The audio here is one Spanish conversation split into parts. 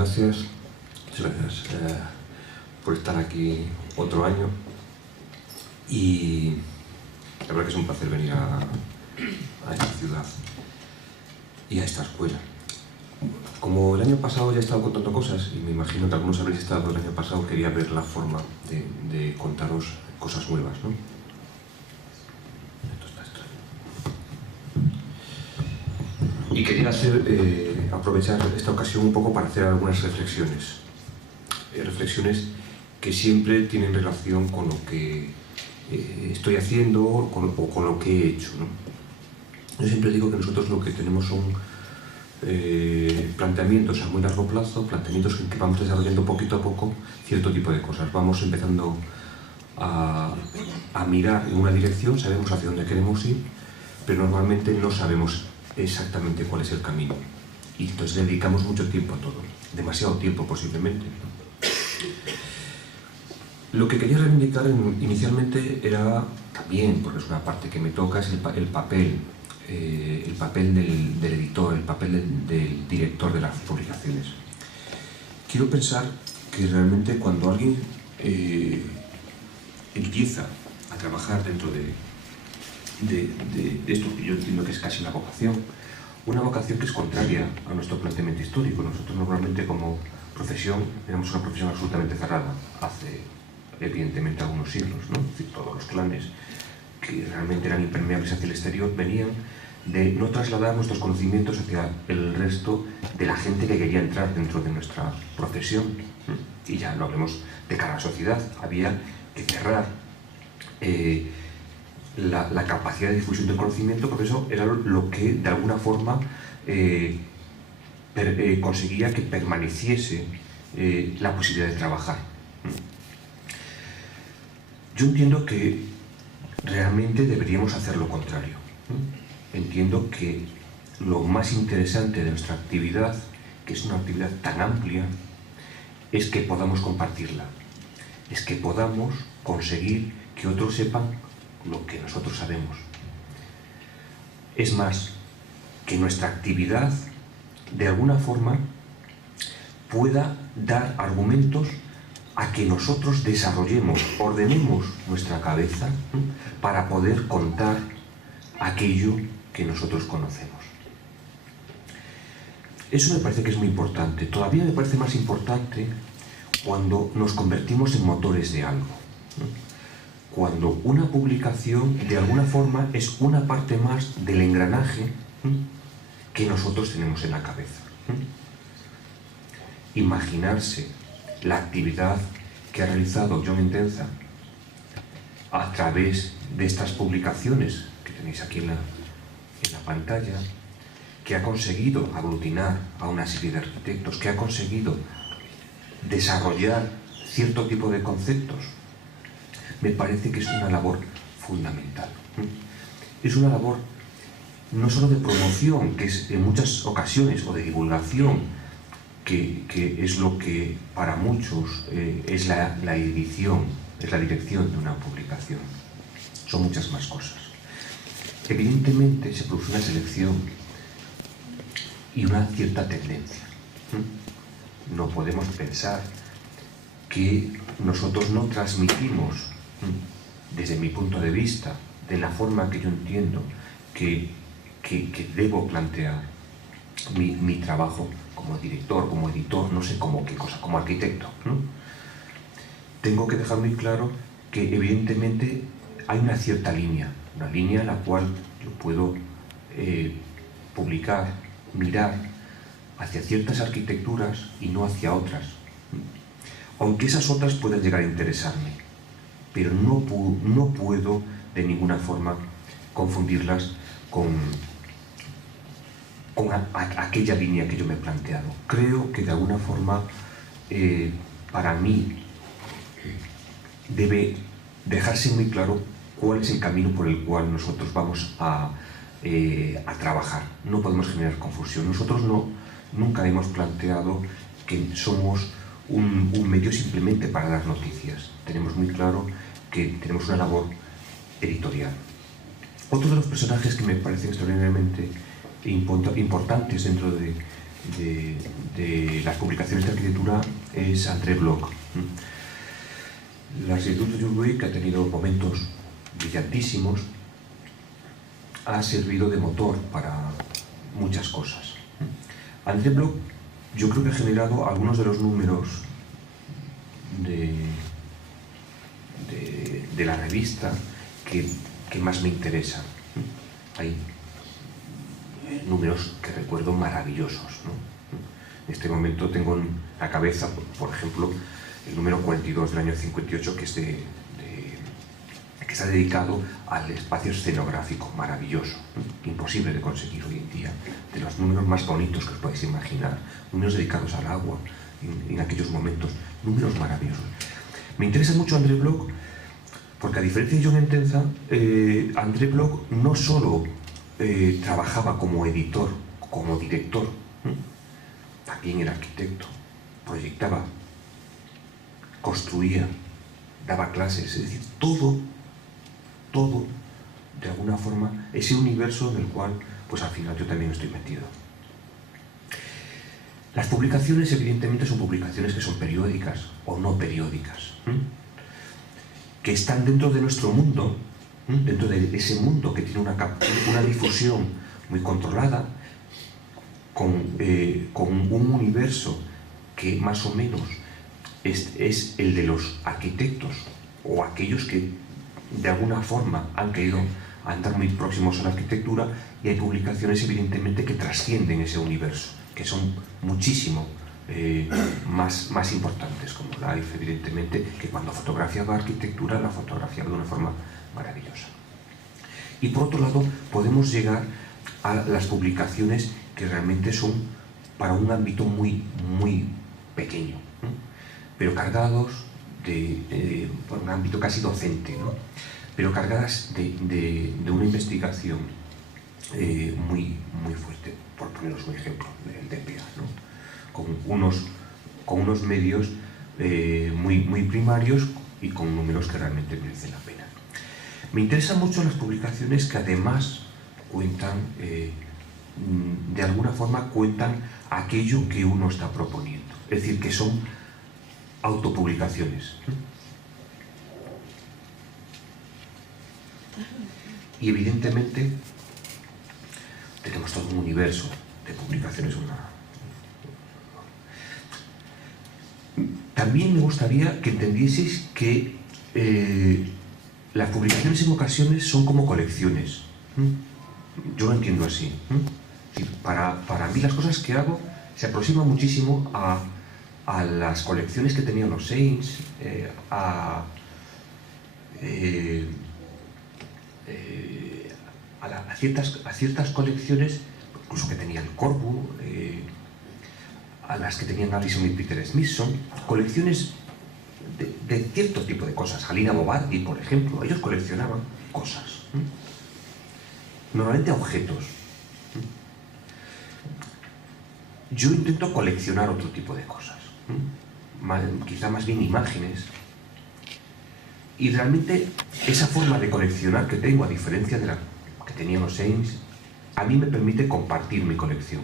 gracias. Muchas gracias por estar aquí otro año. Y la verdad que es un placer venir a esta ciudad y a esta escuela. Como el año pasado ya he estado contando cosas, y me imagino que algunos habréis estado el año pasado, quería ver la forma de contaros cosas nuevas, ¿no? Esto está extraño. Y quería aprovechar esta ocasión un poco para hacer algunas reflexiones. Reflexiones que siempre tienen relación con lo que estoy haciendo o con lo que he hecho, ¿no? Yo siempre digo que nosotros lo que tenemos son planteamientos a muy largo plazo, planteamientos en que vamos desarrollando poquito a poco cierto tipo de cosas. Vamos empezando a mirar en una dirección, sabemos hacia dónde queremos ir, pero normalmente no sabemos exactamente cuál es el camino. Y entonces dedicamos mucho tiempo a todo, demasiado tiempo posiblemente. Lo que quería reivindicar inicialmente era también, porque es una parte que me toca, es el papel del editor, el papel del director de las publicaciones. Quiero pensar que realmente cuando alguien empieza a trabajar dentro de esto que yo entiendo que es casi una vocación que es contraria a nuestro planteamiento histórico. Nosotros normalmente como profesión éramos una profesión absolutamente cerrada hace evidentemente algunos siglos, ¿no? Es decir, todos los clanes que realmente eran impermeables hacia el exterior venían de no trasladar nuestros conocimientos hacia el resto de la gente que quería entrar dentro de nuestra profesión. Y ya no hablemos de cara a la sociedad, había que cerrar la capacidad de difusión del conocimiento, porque eso era lo que de alguna forma conseguía que permaneciese la posibilidad de trabajar. Yo entiendo que realmente deberíamos hacer lo contrario. Entiendo que lo más interesante de nuestra actividad, que es una actividad tan amplia, es que podamos compartirla, es que podamos conseguir que otros sepan lo que nosotros sabemos. Es más, que nuestra actividad de alguna forma pueda dar argumentos a que nosotros desarrollemos, ordenemos nuestra cabeza para poder contar aquello que nosotros conocemos. Eso me parece que es muy importante. Todavía me parece más importante cuando nos convertimos en motores de algo, ¿no? Cuando una publicación de alguna forma es una parte más del engranaje que nosotros tenemos en la cabeza. Imaginarse la actividad que ha realizado Jon Enteza a través de estas publicaciones que tenéis aquí en la pantalla, que ha conseguido aglutinar a una serie de arquitectos, que ha conseguido desarrollar cierto tipo de conceptos, me parece que es una labor fundamental. Es una labor no solo de promoción, que es en muchas ocasiones, o de divulgación, que es lo que para muchos es la edición, es la dirección de una publicación. Son muchas más cosas. Evidentemente se produce una selección y una cierta tendencia. No podemos pensar que nosotros no transmitimos, desde mi punto de vista, de la forma que yo entiendo que debo plantear mi trabajo como director, como editor, no sé como qué cosa, como arquitecto, ¿no? Tengo que dejar muy claro que evidentemente hay una cierta línea, una línea en la cual yo puedo publicar, mirar hacia ciertas arquitecturas y no hacia otras. Aunque esas otras puedan llegar a interesarme, pero no puedo de ninguna forma confundirlas con aquella línea que yo me he planteado. Creo que de alguna forma para mí debe dejarse muy claro cuál es el camino por el cual nosotros vamos a trabajar. No podemos generar confusión. Nosotros nunca hemos planteado que somos un medio simplemente para dar noticias. Tenemos muy claro que tenemos una labor editorial. Otro de los personajes que me parecen extraordinariamente importantes dentro de las publicaciones de arquitectura es André Bloch. La arquitectura de Uruguay, que ha tenido momentos brillantísimos, ha servido de motor para muchas cosas. André Bloch, yo creo que ha generado algunos de los números de la revista que más me interesan. Hay números que recuerdo maravillosos, ¿no? En este momento tengo en la cabeza, por ejemplo, el número 42 del año 58, que está dedicado al espacio escenográfico, maravilloso, ¿no? Imposible de conseguir hoy en día, de los números más bonitos que os podéis imaginar, números dedicados al agua en aquellos momentos, números maravillosos. Me interesa mucho André Bloch porque, a diferencia de John Entenza, André Bloch no solo trabajaba como editor, como director, también era arquitecto, proyectaba, construía, daba clases, es decir, todo, de alguna forma, ese universo en el cual, pues al final yo también estoy metido. Las publicaciones, evidentemente, son publicaciones que son periódicas o no periódicas, que están dentro de nuestro mundo, dentro de ese mundo que tiene una difusión muy controlada, con un universo que más o menos es el de los arquitectos o aquellos que de alguna forma han querido andar muy próximos a la arquitectura, y hay publicaciones evidentemente que trascienden ese universo, que son muchísimo más importantes, como Life, evidentemente, que cuando fotografiaba arquitectura la fotografiaba de una forma maravillosa. Y por otro lado, podemos llegar a las publicaciones que realmente son para un ámbito muy pequeño, ¿no? Pero cargados por un ámbito casi docente, ¿no? Pero cargadas de una investigación muy fuerte. Por poneros un ejemplo, el DPA, ¿no? Con unos medios muy primarios y con números que realmente merecen la pena. Me interesan mucho las publicaciones que además cuentan, de alguna forma cuentan aquello que uno está proponiendo, es decir, que son autopublicaciones. Y evidentemente tenemos todo un universo de publicaciones. También me gustaría que entendieseis que las publicaciones en ocasiones son como colecciones. Yo lo entiendo así. Es decir, para mí las cosas que hago se aproximan muchísimo a las colecciones que tenían los Saints, a ciertas colecciones, incluso que tenía el Corbu, a las que tenían Allison y Peter Smithson, colecciones de cierto tipo de cosas. Halina Bobardi, por ejemplo, ellos coleccionaban cosas, normalmente objetos. Yo intento coleccionar otro tipo de cosas, quizá más bien imágenes. Y realmente esa forma de coleccionar que tengo, a diferencia de la que tenían los Saints, a mí me permite compartir mi colección.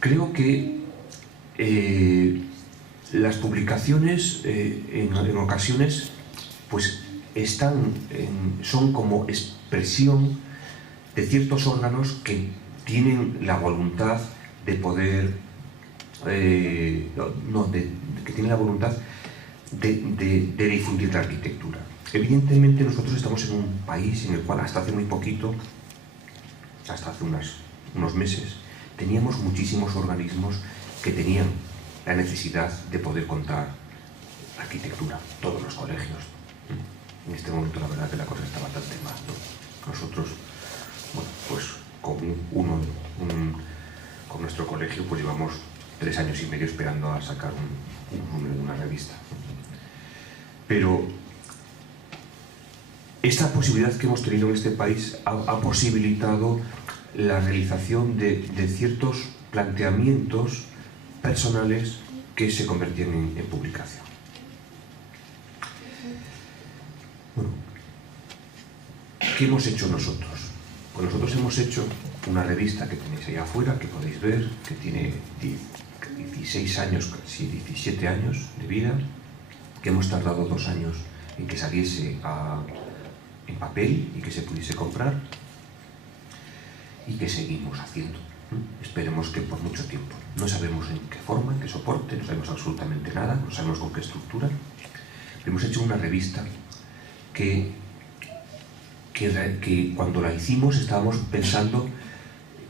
Creo que las publicaciones en ocasiones pues son como expresión de ciertos órganos que tienen la voluntad de poder que tienen la voluntad de difundir la arquitectura. Evidentemente nosotros estamos en un país en el cual hasta hace muy poquito, hasta hace unos meses, teníamos muchísimos organismos que tenían la necesidad de poder contar arquitectura, todos los colegios. En este momento la verdad que la cosa está bastante mal, ¿no? Nosotros, bueno, pues con nuestro colegio pues llevamos 3 años y medio esperando a sacar un número de una revista. Pero esta posibilidad que hemos tenido en este país ha posibilitado la realización de ciertos planteamientos personales que se convertían en publicación. Bueno, ¿qué hemos hecho nosotros? Pues nosotros hemos hecho una revista que tenéis ahí afuera, que podéis ver, que tiene 16 años, casi 17 años de vida, que hemos tardado 2 años en que saliese en papel y que se pudiese comprar, y que seguimos haciendo. Esperemos que por mucho tiempo. No sabemos en qué forma, en qué soporte, no sabemos absolutamente nada, no sabemos con qué estructura. Hemos hecho una revista que cuando la hicimos estábamos pensando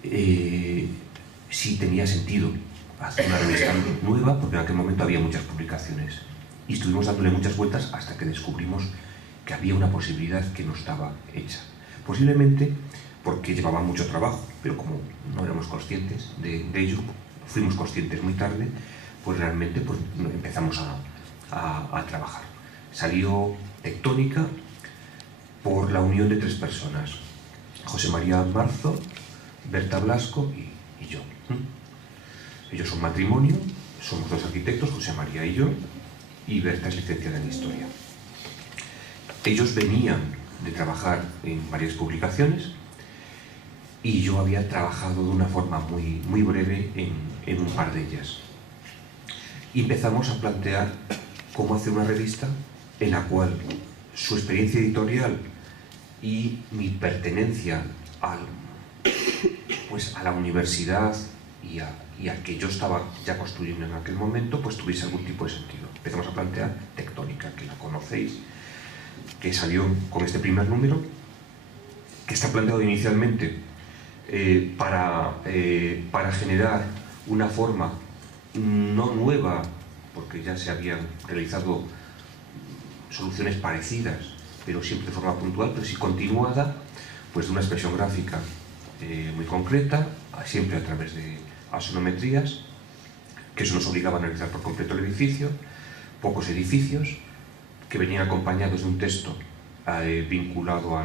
si tenía sentido hacer una revista nueva, porque en aquel momento había muchas publicaciones. Y estuvimos dándole muchas vueltas hasta que descubrimos que había una posibilidad que no estaba hecha. Posiblemente porque llevaba mucho trabajo, pero como no éramos conscientes de ello, fuimos conscientes muy tarde, pues realmente pues, empezamos a trabajar. Salió Tectónica por la unión de 3 personas, José María Marzo, Berta Blasco y yo. Ellos son matrimonio, somos 2 arquitectos, José María y yo, y Berta es licenciada en Historia. Ellos venían de trabajar en varias publicaciones y yo había trabajado de una forma muy breve en un par de ellas. Y empezamos a plantear cómo hacer una revista en la cual su experiencia editorial y mi pertenencia a la universidad y a que yo estaba ya construyendo en aquel momento, pues tuviese algún tipo de sentido. Empezamos a plantear Tectónica, que la conocéis, que salió con este primer número, que está planteado inicialmente para generar una forma no nueva, porque ya se habían realizado soluciones parecidas, pero siempre de forma puntual, pero sí continuada, pues de una expresión gráfica muy concreta, siempre a través de axonometrías, que eso nos obligaba a analizar por completo el edificio, pocos edificios, que venían acompañados de un texto vinculado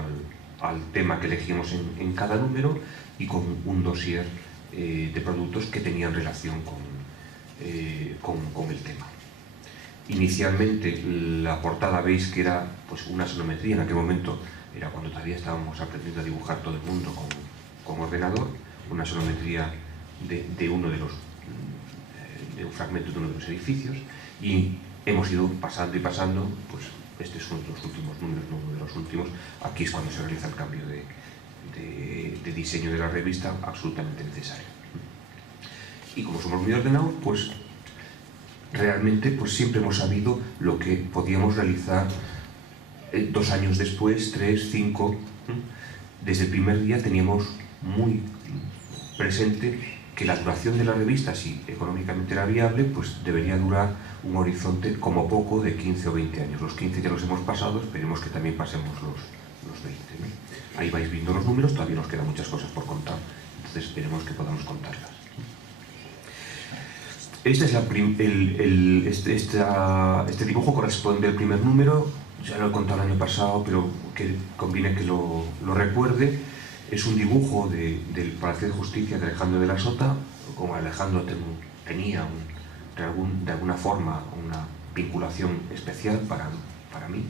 al tema que elegimos en cada número y con un dossier de productos que tenían relación con el tema. Inicialmente la portada veis que era pues, una axonometría, en aquel momento era cuando todavía estábamos aprendiendo a dibujar todo el mundo con ordenador, una axonometría de un fragmento de uno de los edificios, y hemos ido pasando y pasando, pues estos son los últimos números, no uno de los últimos. Aquí es cuando se realiza el cambio de diseño de la revista, absolutamente necesario. Y como somos muy ordenados, pues realmente pues siempre hemos sabido lo que podíamos realizar 2 años después, 3, 5. Desde el primer día teníamos muy presente que la duración de la revista, si económicamente era viable, pues debería durar un horizonte como poco de 15 o 20 años. Los 15 ya los hemos pasado, esperemos que también pasemos los 20. ¿no? Ahí vais viendo los números, todavía nos quedan muchas cosas por contar, entonces esperemos que podamos contarlas. Este dibujo corresponde al primer número, ya lo he contado el año pasado, pero que conviene que lo recuerde. Es un dibujo del Palacio de Justicia de Alejandro de la Sota. Como Alejandro tenía de alguna forma una vinculación especial para mí,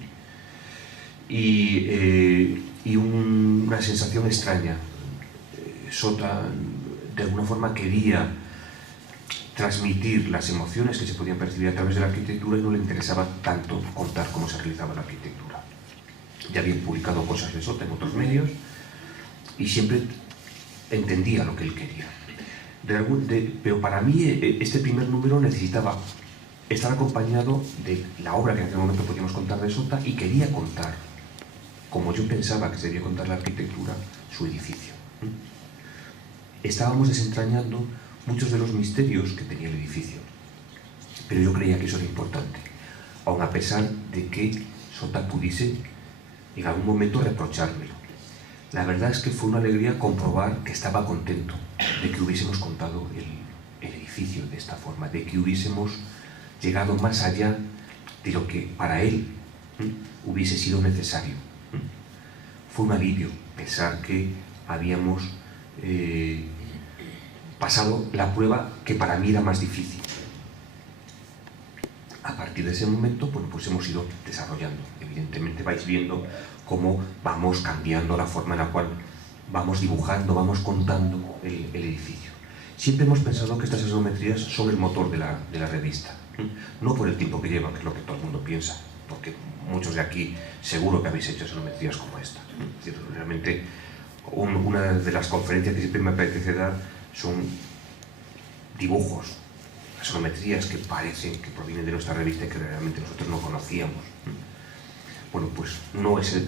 y una sensación extraña. Sota de alguna forma quería transmitir las emociones que se podían percibir a través de la arquitectura y no le interesaba tanto contar cómo se realizaba la arquitectura. Ya habían publicado cosas de Sota en otros medios y siempre entendía lo que él quería. Pero para mí este primer número necesitaba estar acompañado de la obra que en aquel momento podíamos contar de Sota, y quería contar, como yo pensaba que se debía contar la arquitectura, su edificio. Estábamos desentrañando muchos de los misterios que tenía el edificio, pero yo creía que eso era importante, aun a pesar de que Sota pudiese en algún momento reprochármelo. La verdad es que fue una alegría comprobar que estaba contento de que hubiésemos contado el edificio de esta forma, de que hubiésemos llegado más allá de lo que para él hubiese sido necesario. Fue un alivio pensar que habíamos pasado la prueba que para mí era más difícil. A partir de ese momento, bueno, pues hemos ido desarrollando. Evidentemente vais viendo cómo vamos cambiando la forma en la cual vamos dibujando, vamos contando el edificio. Siempre hemos pensado que estas axonometrías son el motor de la revista, no por el tiempo que llevan, que es lo que todo el mundo piensa, porque muchos de aquí seguro que habéis hecho axonometrías como esta. Es decir, realmente una de las conferencias que siempre me apetece dar son dibujos, axonometrías que parecen que provienen de nuestra revista y que realmente nosotros no conocíamos. Bueno, pues no es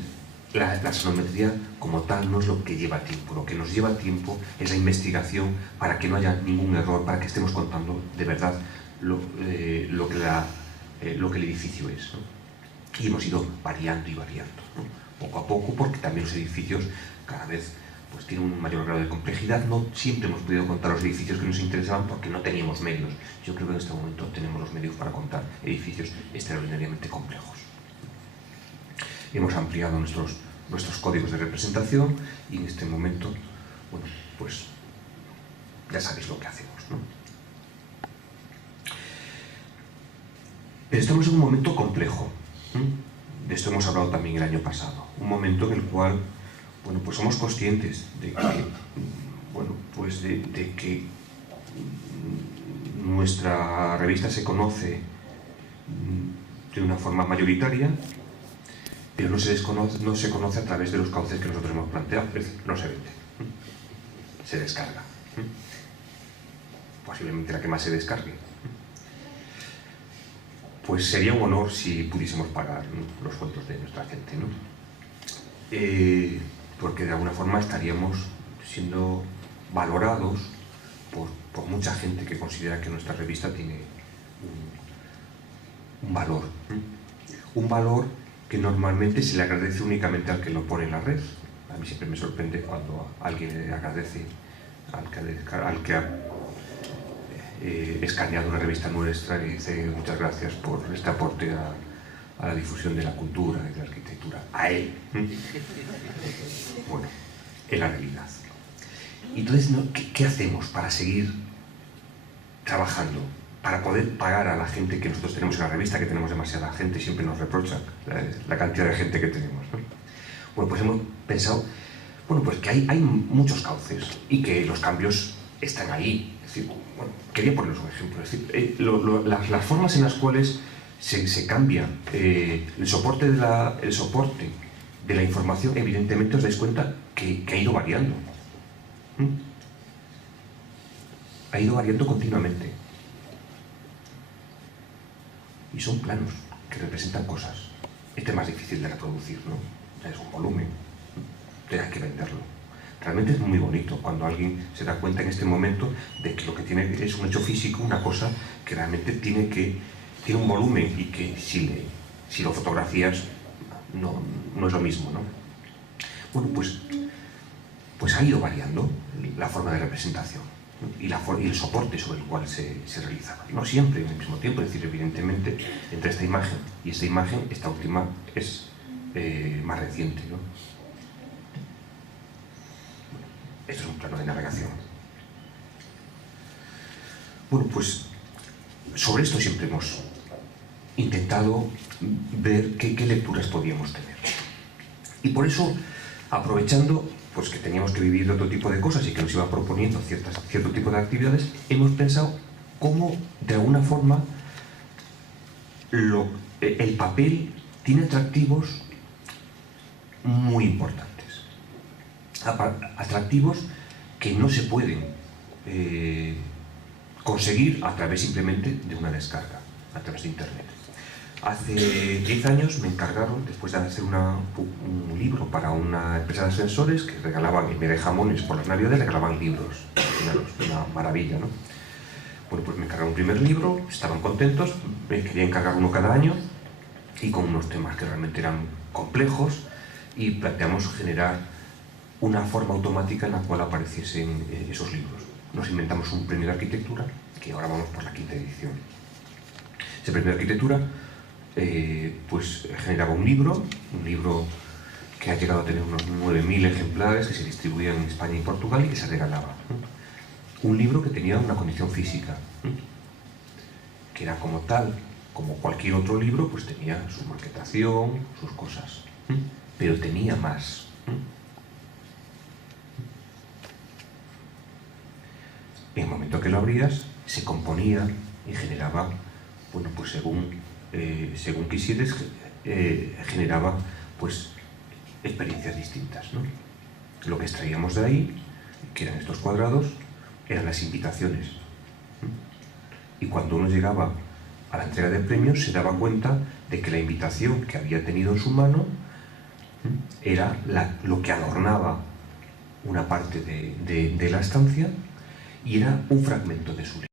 la axonometría como tal no es lo que lleva tiempo. Lo que nos lleva tiempo es la investigación para que no haya ningún error, para que estemos contando de verdad lo que el edificio es, ¿no? Y hemos ido variando y variando, ¿no? Poco a poco, porque también los edificios cada vez pues tienen un mayor grado de complejidad. No siempre hemos podido contar los edificios que nos interesaban porque no teníamos medios. Yo creo que en este momento tenemos los medios para contar edificios extraordinariamente complejos. Hemos ampliado nuestros códigos de representación y en este momento, bueno, pues ya sabéis lo que hacemos, ¿no? Pero estamos en un momento complejo. De esto hemos hablado también el año pasado. Un momento en el cual, bueno, pues somos conscientes de que, bueno, pues de que nuestra revista se conoce de una forma mayoritaria, pero no se conoce a través de los cauces que nosotros hemos planteado. Es decir, no se vende, se descarga. Posiblemente la que más se descargue. Pues sería un honor si pudiésemos pagar, ¿no?, los sueldos de nuestra gente, ¿no? Porque de alguna forma estaríamos siendo valorados por mucha gente que considera que nuestra revista tiene un valor. Un valor que normalmente se le agradece únicamente al que lo pone en la red. A mí siempre me sorprende cuando alguien le agradece al que ha escaneado una revista nuestra y dice muchas gracias por este aporte a la difusión de la cultura y de la arquitectura. A él. Bueno, es la realidad. Entonces, ¿no?, ¿qué hacemos para seguir trabajando? Para poder pagar a la gente que nosotros tenemos en la revista, que tenemos demasiada gente, siempre nos reprochan la cantidad de gente que tenemos, ¿no? Bueno, pues hemos pensado, bueno, pues que hay muchos cauces y que los cambios están ahí. Es decir, bueno, quería poneros un ejemplo. Es decir, las formas en las cuales se cambia el soporte de la información, evidentemente os dais cuenta que ha ido variando. Ha ido variando continuamente. Y son planos que representan cosas. Este es más difícil de reproducir, ¿no? Es un volumen, hay que venderlo. Realmente es muy bonito cuando alguien se da cuenta en este momento de que lo que tiene es un hecho físico, una cosa que realmente tiene un volumen y que si lo fotografías no es lo mismo, ¿no? Bueno, pues ha ido variando la forma de representación y el soporte sobre el cual se realizaba. No siempre al mismo tiempo, es decir, evidentemente, entre esta imagen y esta imagen, esta última es más reciente, ¿no? Bueno, esto es un plano de navegación. Bueno, pues sobre esto siempre hemos intentado ver qué lecturas podíamos tener. Y por eso, aprovechando pues que teníamos que vivir de otro tipo de cosas y que nos iban proponiendo cierto tipo de actividades, hemos pensado cómo, de alguna forma, el papel tiene atractivos muy importantes. Atractivos que no se pueden conseguir a través simplemente de una descarga, a través de Internet. Hace 10 años me encargaron, después de hacer un libro para una empresa de ascensores que regalaban, en vez de jamones por las navidades, regalaban libros. Una maravilla, ¿no? Bueno, pues me encargaron un primer libro, estaban contentos, me quería encargar uno cada año y con unos temas que realmente eran complejos, y planteamos generar una forma automática en la cual apareciesen esos libros. Nos inventamos un premio de arquitectura, que ahora vamos por la 5ª edición. Ese premio de arquitectura pues generaba un libro que ha llegado a tener unos 9.000 ejemplares que se distribuían en España y Portugal y que se regalaba. Un libro que tenía una condición física, que era como tal, como cualquier otro libro, pues tenía su maquetación, sus cosas, pero tenía más. momento que lo abrías, se componía y generaba, bueno, pues según quisieres, generaba pues experiencias distintas, ¿no? Lo que extraíamos de ahí, que eran estos cuadrados, eran las invitaciones. Y cuando uno llegaba a la entrega de premios, se daba cuenta de que la invitación que había tenido en su mano era lo que adornaba una parte de la estancia y era un fragmento de su libro.